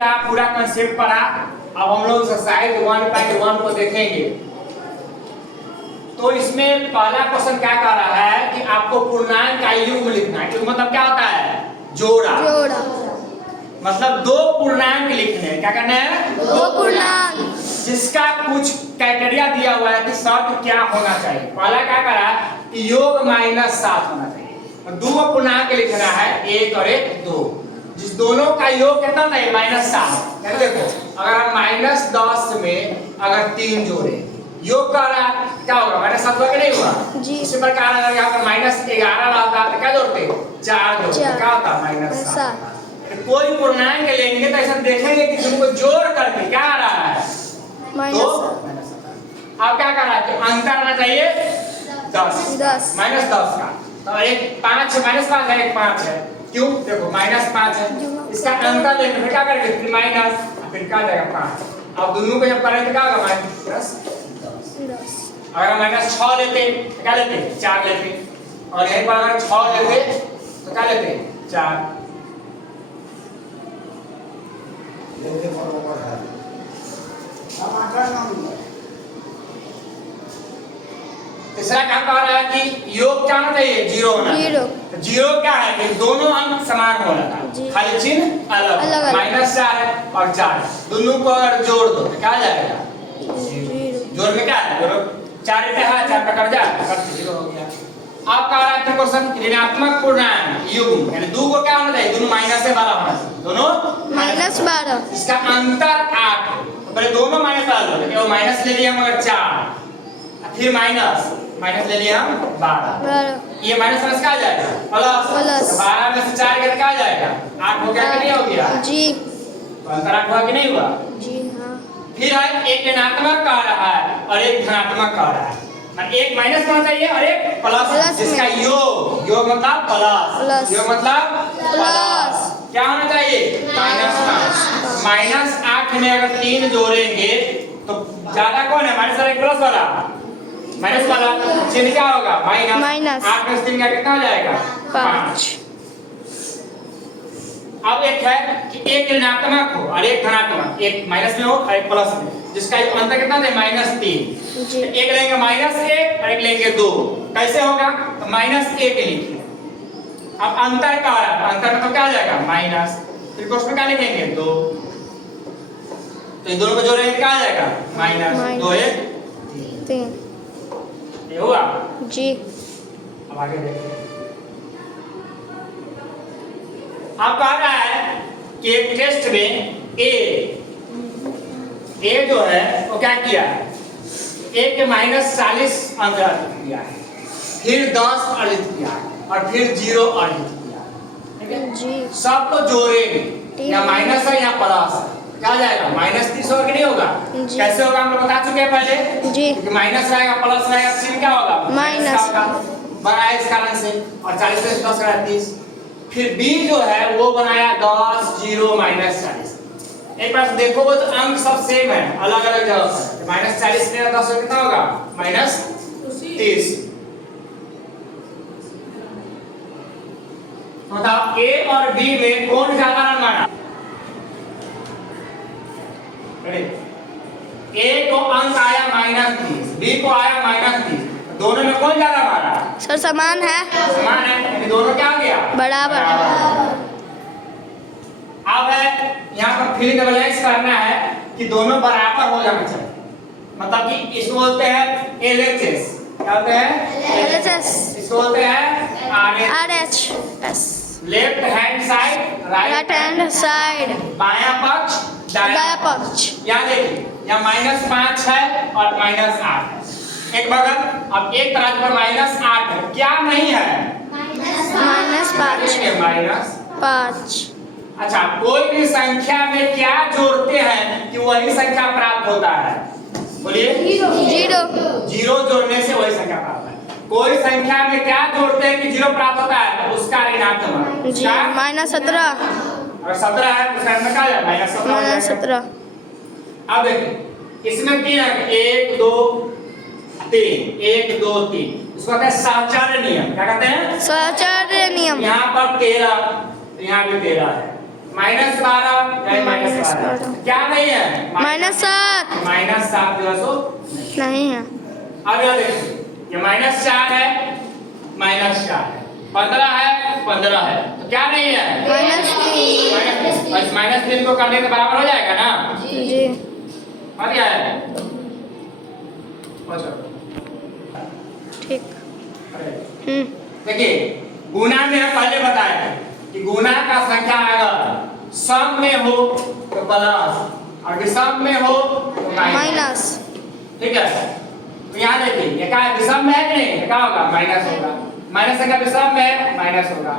का पूरा कंसेप्ट पढ़ा। अब हम लोग एक्सरसाइज 1.1 को देखेंगे। तो इसमें पहला क्वेश्चन क्या कह रहा है कि आपको पूर्णांक का युग्म लिखना है। युग्म मतलब क्या होता है? जोड़ा। मतलब दो पूर्णांक लिखने हैं। क्या करना है? दो पूर्णांक जिसका कुछ क्राइटेरिया दिया हुआ है कि शर्त क्या होना चाहिए। पहला क्या करा कि योग -7 होना चाहिए। दो पूर्णांक लिखना है, 1 और 1 2, जिस दोनों का योग कितना था? -7। यानी देखो अगर हम -10 में अगर 3 जोड़े योग कर रहा क्या होगा? -7 हुआ कि नहीं हुआ? इसी प्रकार अगर यहाँ पर -11 रहता तो क्या जोड़ते? 4 जोड़ते क्या होता? -7। कोई पूर्णांक लेंगे तो ऐसा देखेंगे कि तुमको जोड़ करके क्या आ रहा है? तो अब क्या कर रहा है कि अंतर आना चाहिए 10 -10 का। तो एक 5 -5 है, एक 5 है। क्यों? देखो -5 है, इसका अंतर लेंगे फिर क्या करेंगे? फिर माइनस, फिर क्या जाएगा 5। अब दोनों को जब करें तो क्या होगा? -10। अगर हम -6 लेते तो क्या लेते? 4 लेते। और यहीं पर अगर 6 लेते तो क्या लेते? 4। तीसरा काम कह रहा है कि योग क्या होना चाहिए? 0 होना चाहिए। तो 0 क्या है कि दोनों अंक समान होना था, खाली चिन्ह अलग। -4 है और 4 दोनों को अगर जोड़ दो तो क्या आ जाएगा? जोड़ में क्या है? जोड़ 4 है, 4 का कट जाए 0 हो गया। अब कह रहा है क्वेश्चन ऋणात्मक पूर्णांक युग्म यानी दो को क्या होना चाहिए? दोनों माइनस से 12 होना चाहिए। दोनों -12। इसका अंतर 8। पहले दोनों माइनस डाल दो। वो माइनस ले लिया हम अगर 4, फिर माइनस ले लिया हम 12। ये माइनस प्लस क्या आ जाएगा? प्लस। 12 में से 4 गया क्या आ जाएगा? 8 हो गया कि नहीं हो गया? जी। तो अंतर 8 हुआ कि नहीं हुआ? जी हाँ। फिर एक ऋणात्मक कह रहा है और एक धनात्मक कह रहा है। एक माइनस होना चाहिए और एक प्लस, जिसका योग मतलब प्लस। योग मतलब प्लस क्या होना चाहिए? -8 में अगर 3 जोड़ेंगे तो ज्यादा कौन है? माइनस वाला प्लस वाला? माइनस वाला चिन्ह क्या होगा? माइनस। 8 में 3 का कितना हो जाएगा? 5। अब एक है कि एक ऋणात्मक हो और एक धनात्मक, एक माइनस में हो और एक प्लस में, जिसका अंतर कितना है? -3। एक लेंगे -1 और एक लेंगे 2। कैसे होगा? तो -1 लिखिए। अब अंतर का अंतर मतलब क्या आ जाएगा? माइनस। फिर क्वेश्चन क्या लिखेंगे? 2। तो इन दोनों को जोड़ेंगे क्या आ जाएगा? -2 1 3। ये हुआ जी। अब आगे देखिए। अब कह रहा है कि एक टेस्ट में ए जो है वो क्या किया है? ए के -40 अंक अर्जित किया है, फिर 10 अर्जित किया है और फिर 0 अर्जित किया है। ठीक है जी। सबको जोड़ेंगे, या माइनस है या प्लस है, क्या जाएगा? -30 होगा कि नहीं होगा? कैसे होगा हम लोग बता चुके हैं पहले जी। क्योंकि माइनस रहेगा प्लस रहेगा, चिन्ह क्या होगा? माइनस बड़ा है इस कारण से। और 40 से 10 का 30। फिर b जो है वो बनाया 10 0 -40। एक बार देखो वो तो अंक सब सेम है, अलग अलग जगह पर। -40 में 10 कितना होगा? -30। बताओ a और b में कौन ज्यादा रन मारा? a को अंक आया -30, b को आया -30। दोनों में कौन ज्यादा मारा? सर समान है। समान है, दोनों क्या हो गया? बराबर। अब है यहाँ पर फिर डबलाइज करना है कि दोनों बराबर हो जाना चाहिए। मतलब कि इसको बोलते हैं LHS। क्या बोलते हैं? LHS। इसको बोलते हैं RHS। Left hand side, right hand side, बायां पक्ष, दायां पक्ष। यहाँ देखिए यहाँ -5 है और -8 है एक बगल। अब एक तरफ पर -8 है, क्या नहीं है? -5। अच्छा, कोई भी संख्या में क्या जोड़ते हैं कि वही संख्या प्राप्त होता है? बोलिए। 0 जोड़ने से वही संख्या प्राप्त होता है। कोई संख्या में क्या जोड़ते हैं कि 0 प्राप्त होता है? उसका ऋणात्मक। -17। अगर 17 है तो उसका ऋणात्मक क्या है? -17। अब देखिए इसमें 3 है, 1 2 3, 1 2 3। इसको कहते हैं सहचर्य नियम। क्या कहते हैं? सहचर्य नियम। यहाँ पर 13, यहाँ भी 13 है। -12 या -12 क्या नहीं है -7 -7 प्लस हो नहीं है। अब यह देखिए ये -4 है -4 है 15 है 15 है तो क्या नहीं है -3 बस -3 को करने के बराबर हो जाएगा ना जी। और क्या है अच्छा ठीक। देखिए गुना में हम पहले बताया कि गुना का संख्या अगर सम में हो तो प्लस और विषम में हो तो माइनस। ठीक है तो यहाँ देखिए ये क्या विषम में है कि नहीं क्या होगा माइनस होगा माइनस का विषम में है माइनस होगा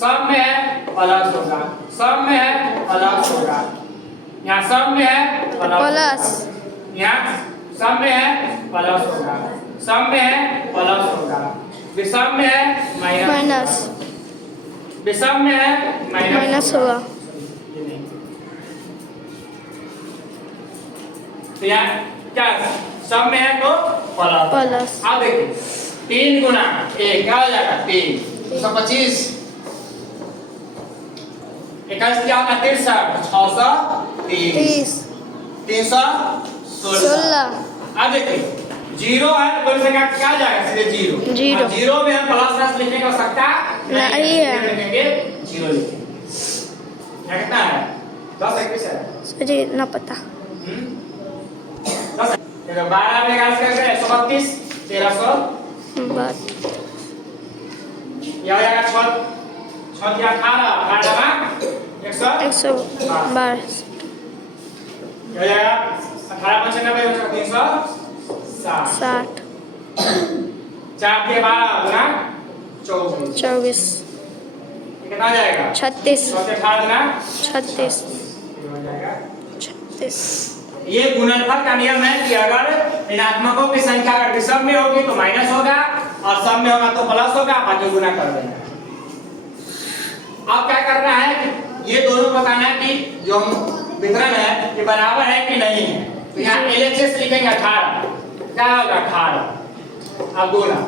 सम में है प्लस होगा सम में है प्लस होगा यहाँ सम में है प्लस यहाँ सम में है प्लस होगा सम में है प्लस होगा विषम में है माइनस विषम में है माइनस होगा। तो यहाँ क्या सम में है तो प्लस। अब देखिए 3 गुना 1 क्या हो जाएगा 3 125 21 क्या होगा 63 316 अब देखिए जीरो है तो कोई संख्या क्या जाएगा सीधे जीरो जीरो। जीरो में हम प्लस लिखने की आवश्यकता नहीं है। लिखेंगे जीरो लिखेंगे क्या कितना है 10 21 है सही ना पता। 10 देखो 12 में 11 करके 132 1300 बात यह हो जाएगा 6 या 18 112 यह हो जाएगा 18 95 360 60 4 के 12 गुना 24 24 कितना आ जाएगा 36 6 के 18 गुना 36 हो जाएगा 36। ये गुणनफल का नियम है कि अगर ऋणात्मकों की संख्या अगर विषम में होगी तो माइनस होगा और सम में होगा तो प्लस होगा बाकी गुना कर देना। अब क्या करना है कि ये दोनों बताना है कि जो वितरण है ये बराबर है कि नहीं है तो यहाँ LHS लिखेंगे 18 क्या होगा 18 अब गुना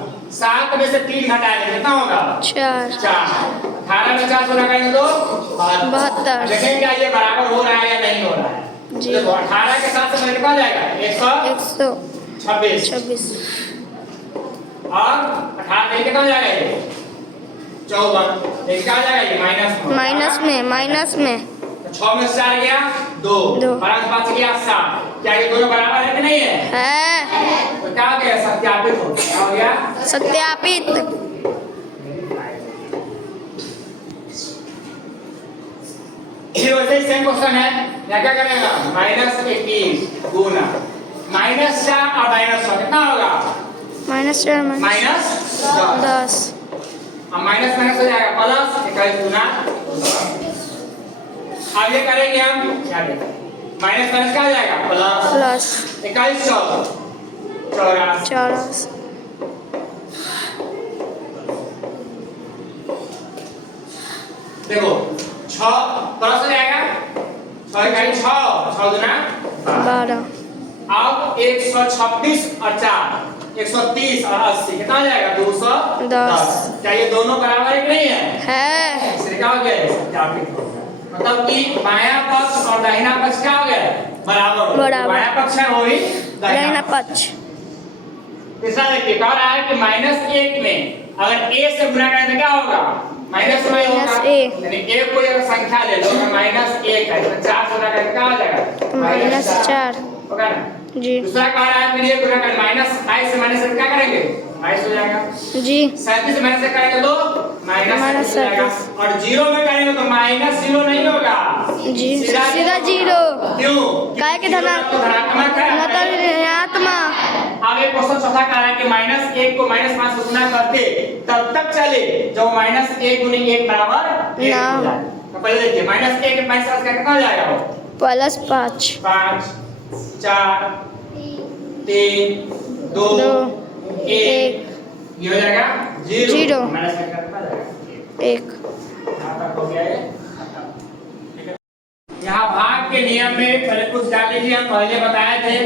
7 में से 3 घटाएंगे कितना होगा 4 18 में 4 गुना करेंगे तो 72 देखेंगे क्या ये बराबर हो रहा है या नहीं हो रहा है जी। देखो 18 के साथ से कितना जाएगा 126 126 और 18 में कितना हो जाएगा ये 54 ये क्या आ जाएगा ये माइनस में 6 में से 4 गया 2 12 5 गया 7 क्या ये दोनों बराबर है कि नहीं है तो क्या हो गया सत्यापित हो क्या हो गया सत्यापित। फिर वैसे ही सेम क्वेश्चन है या क्या करेगा -21 गुना -4 और -6 कितना होगा -10 अब माइनस माइनस हो जाएगा प्लस 21 गुना अब ये करेंगे हम क्या माइनस माइनस क्या हो जाएगा प्लस 21 84 देखो 6 प्लस हो जाएगा 6 गुना 12 अब 126 और 4 130 और 80 कितना हो जाएगा 210 क्या ये दोनों बराबर है कि नहीं है इसलिए क्या हो गया सत्यापित हो गया मतलब कि बायां पक्ष और दाहिना पक्ष क्या हो गया बराबर बायां पक्ष है वही दाहिना पक्ष। तीसरा देखिए कह रहा है कि -1 में अगर a से गुणा करें तो क्या होगा माइनस में होगा यानी a कोई अगर संख्या ले लो -1 है तो 4 से गुणा करें क्या हो जाएगा -4 होगा ना जी। दूसरा कह रहा है कि ये गुणा करें -22 से माइनस क्या करेंगे 22 हो जाएगा जी। 37 से माइनस करेंगे तो माइनस हो जाएगा और 0 में करेंगे तो -0 नहीं होगा जी सीधा 0 क्यों काय के धनात्मक है ऋणात्मक। अब एक क्वेश्चन चौथा कह रहा है कि -1 को -5 से गुणा करते तब तक चले जब -1 गुने 1 बराबर 1 हो जाए तो पहले देखिए -1 के 5 का कितना हो जाएगा वो +5 5 4 3 2 1 ये हो जाएगा 0 माइनस करके कितना जाएगा 1 यहाँ तक हो गया ये ठीक है। यहाँ भाग के नियम में पहले कुछ जान लीजिए हम पहले बताए थे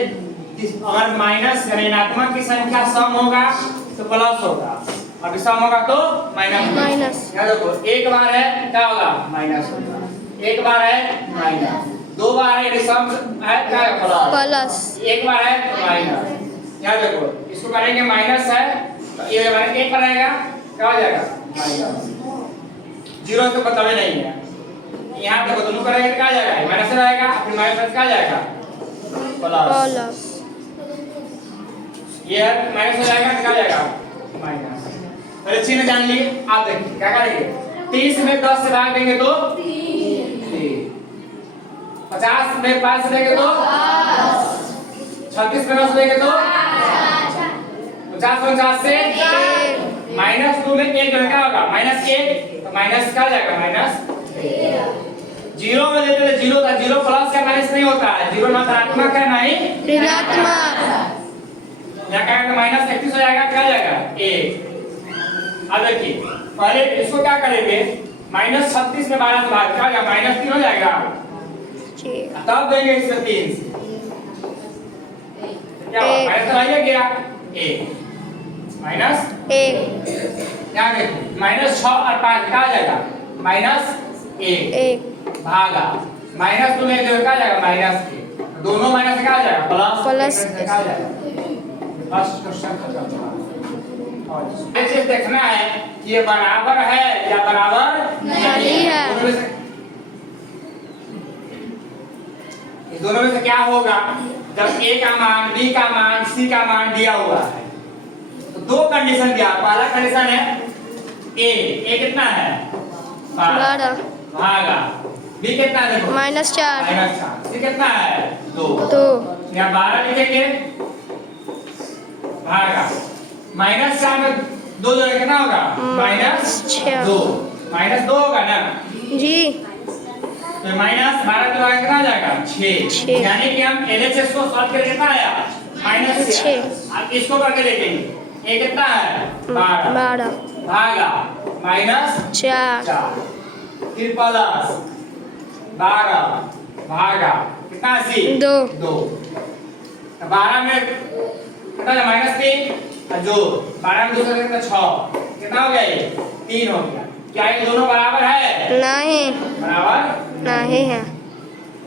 कि अगर माइनस ऋणात्मक की संख्या सम होगा तो प्लस होगा और विषम होगा तो माइनस। यहाँ देखो एक बार है क्या होगा माइनस होगा एक बार है माइनस, दो बार है यानी सम है क्या है प्लस, प्लस एक बार है माइनस। यहाँ देखो इसको करेंगे माइनस है तो ये हमारा एक पर आएगा क्या हो जाएगा माइनस, जीरो तो बतावे नहीं है। यहाँ देखो दोनों करेंगे तो क्या आ जाएगा माइनस रहेगा, फिर माइनस क्या आ जाएगा प्लस, प्लस ये माइनस हो जाएगा तो क्या आ जाएगा माइनस। पहले चिन्ह जान लिए, आप देखिए क्या करेंगे 30 में 10 से भाग देंगे तो 3, 50 में 5 से देंगे तो 36 में 10 देंगे तो 50 से -2 में 1 क्या होगा -1 तो माइनस क्या हो जाएगा -1। जीरो में देते थे जीरो था, जीरो प्लस का माइनस नहीं होता है, जीरो नकारात्मक है नहीं ऋणात्मक। यहाँ क्या है -31 हो जाएगा क्या हो जाएगा 1। अब देखिए पहले इसको क्या करेंगे -36 में 12 से भाग क्या हो जाएगा -3 हो जाएगा, तब देंगे इसमें 3 क्या होगा माइनस तो आइए गया 1 माइनस 1 क्या देखिए -6 और 5 क्या आ जाएगा -1 भागा -2 में जो क्या आ जाएगा -1, दोनों माइनस क्या आ जाएगा प्लस क्या आ जाएगा। फर्स्ट क्वेश्चन खत्म। और ये चीज देखना है कि ये बराबर है या बराबर नहीं है। दोनों में से क्या होगा जब a का मान b का मान c का मान दिया हुआ है तो दो कंडीशन दिया। पहला कंडीशन है a कितना है 12 भागा b कितना है देखो -4 c कितना है 2 यहाँ 12 लिखेंगे भागा -4 में 2 जो कितना होगा -2 -2 होगा ना जी। तो -12 तो कितना आ जाएगा 6 यानी कि हम LHS को सॉल्व करके कितना आया -6। अब इसको करके देखेंगे ये कितना है 12 भागा -4 फिर प्लस 12 भागा कितना 2 12 में कितना -3 और जो 12 में 2 से कितना 6 कितना हो गया ये 3 हो गया। क्या ये दोनों बराबर है नहीं बराबर नहीं है।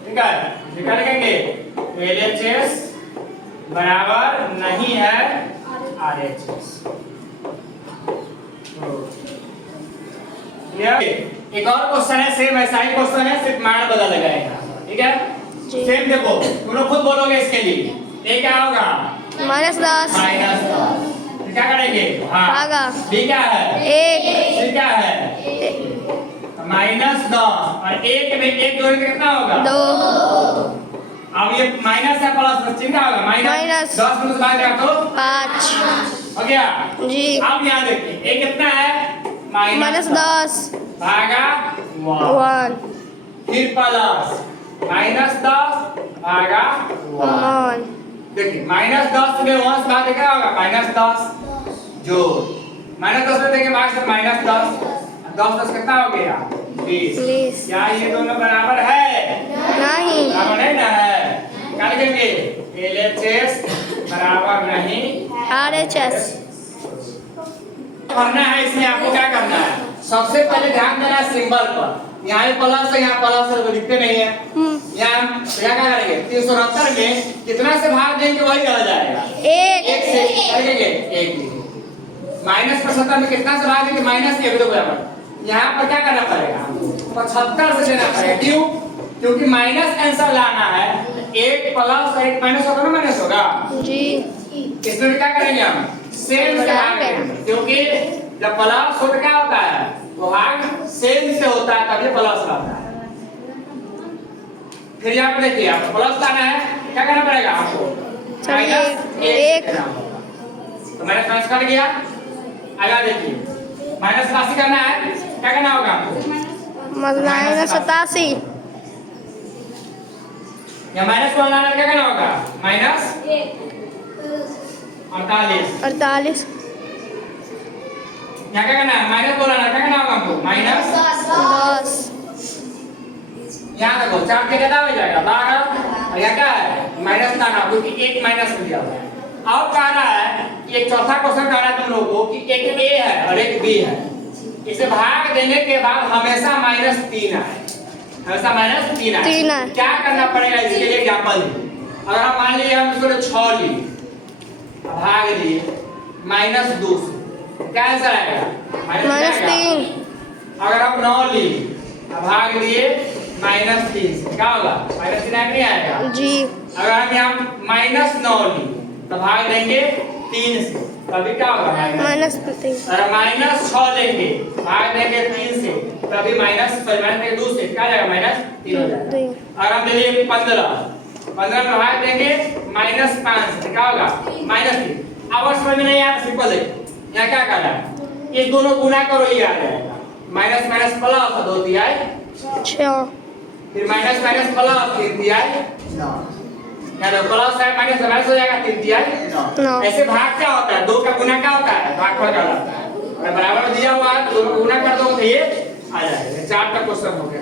ठीक है निकालेंगे LHS बराबर नहीं है RHS। एक और क्वेश्चन है सेम ऐसा ही क्वेश्चन है सिर्फ मान बदल लगाएगा ठीक है सेम देखो तुम लोग खुद बोलोगे इसके लिए ये क्या होगा -10 क्या करेंगे भागा b क्या है 1 c क्या है -10 और 1 में 1 जोड़ के कितना होगा 2। अब ये माइनस है प्लस चिन्ह क्या होगा माइनस 10 में से भाग दिया तो 5 हो गया जी। अब यहाँ देखिए ये कितना है -10 भागा 1 फिर प्लस -10 भागा 1 देखिए -10 में 1 से भाग क्या होगा -10 जो -10 में देंगे भाग से -10 10 कितना हो गया 20। क्या ये दोनों बराबर है नहीं बराबर नहीं ना है क्या लिखेंगे LHS बराबर नहीं RHS। करना है इसमें आपको क्या करना है सबसे पहले ध्यान देना है सिंबल पर। यहाँ प्लस है यहाँ प्लस है तो लिखते नहीं है यहाँ क्या करेंगे 369 में कितना से भाग देंगे वही रह जाएगा 1 से करेंगे 1 -75 में कितना से भाग देंगे -1 तो बराबर। यहाँ पर क्या करना पड़ेगा 75 से देना पड़ेगा क्यों क्योंकि माइनस आंसर लाना है 1 प्लस 1 माइनस होगा ना माइनस होगा जी। इसमें क्या करेंगे हम सेम से भाग देंगे क्योंकि जब प्लस होता क्या होता है भाग सेम से होता है तभी प्लस आता है। फिर यहाँ पे देखिए आपको प्लस लाना है क्या करना पड़ेगा आपको -1 तो माइनस कट गया। आगे देखिए -87 करना है क्या करना होगा आपको -87 या माइनस को लाना क्या करना होगा -48 यहाँ क्या करना है माइनस को लाना क्या करना होगा हमको -10 यहाँ देखो 4 के कितना हो जाएगा 12 और यहाँ क्या है माइनस लाना क्योंकि 1 माइनस में दिया हुआ है। अब कह रहा है कि एक चौथा क्वेश्चन कह रहा है तुम लोगों को कि एक A है और एक B है इसे भाग देने के बाद हमेशा -3 आए हमेशा माइनस 3 आए। 3 आए। क्या करना पड़ेगा इसके लिए एग्जाम्पल। अगर हम मान लिए हम इसको 6 लिए भाग लिए -2 से, क्या आंसर आएगा? -3। अगर हम 9 लिए भाग दिए -3 से, क्या होगा? -3 नहीं आएगा जी। अगर हम यहाँ -9 लिए तो भाग देंगे 3 से, तभी क्या होगा? -3। अगर -6 लेंगे भाग देंगे 3 से, तभी -2 से क्या जाएगा? -3 हो जाएगा। 3। अगर हम ले लिए 15 में भाग देंगे -5 से, क्या होगा? -3। अब समझ में नहीं आया, सिंपल है। यहाँ क्या कर रहा है? ये दोनों गुना करो, ये आ जाएगा माइनस माइनस प्लस 2 दिया है 6। फिर माइनस माइनस प्लस 3 दिया है 9। यानी प्लस है माइनस माइनस हो जाएगा 3 दिया है 9। ऐसे भाग क्या होता है? 2 का गुना क्या होता है? भागफल कहलाता है। अगर बराबर दिया हुआ है तो दोनों को गुना कर दो तो ये आ जाएगा। 4 का क्वेश्चन हो गया।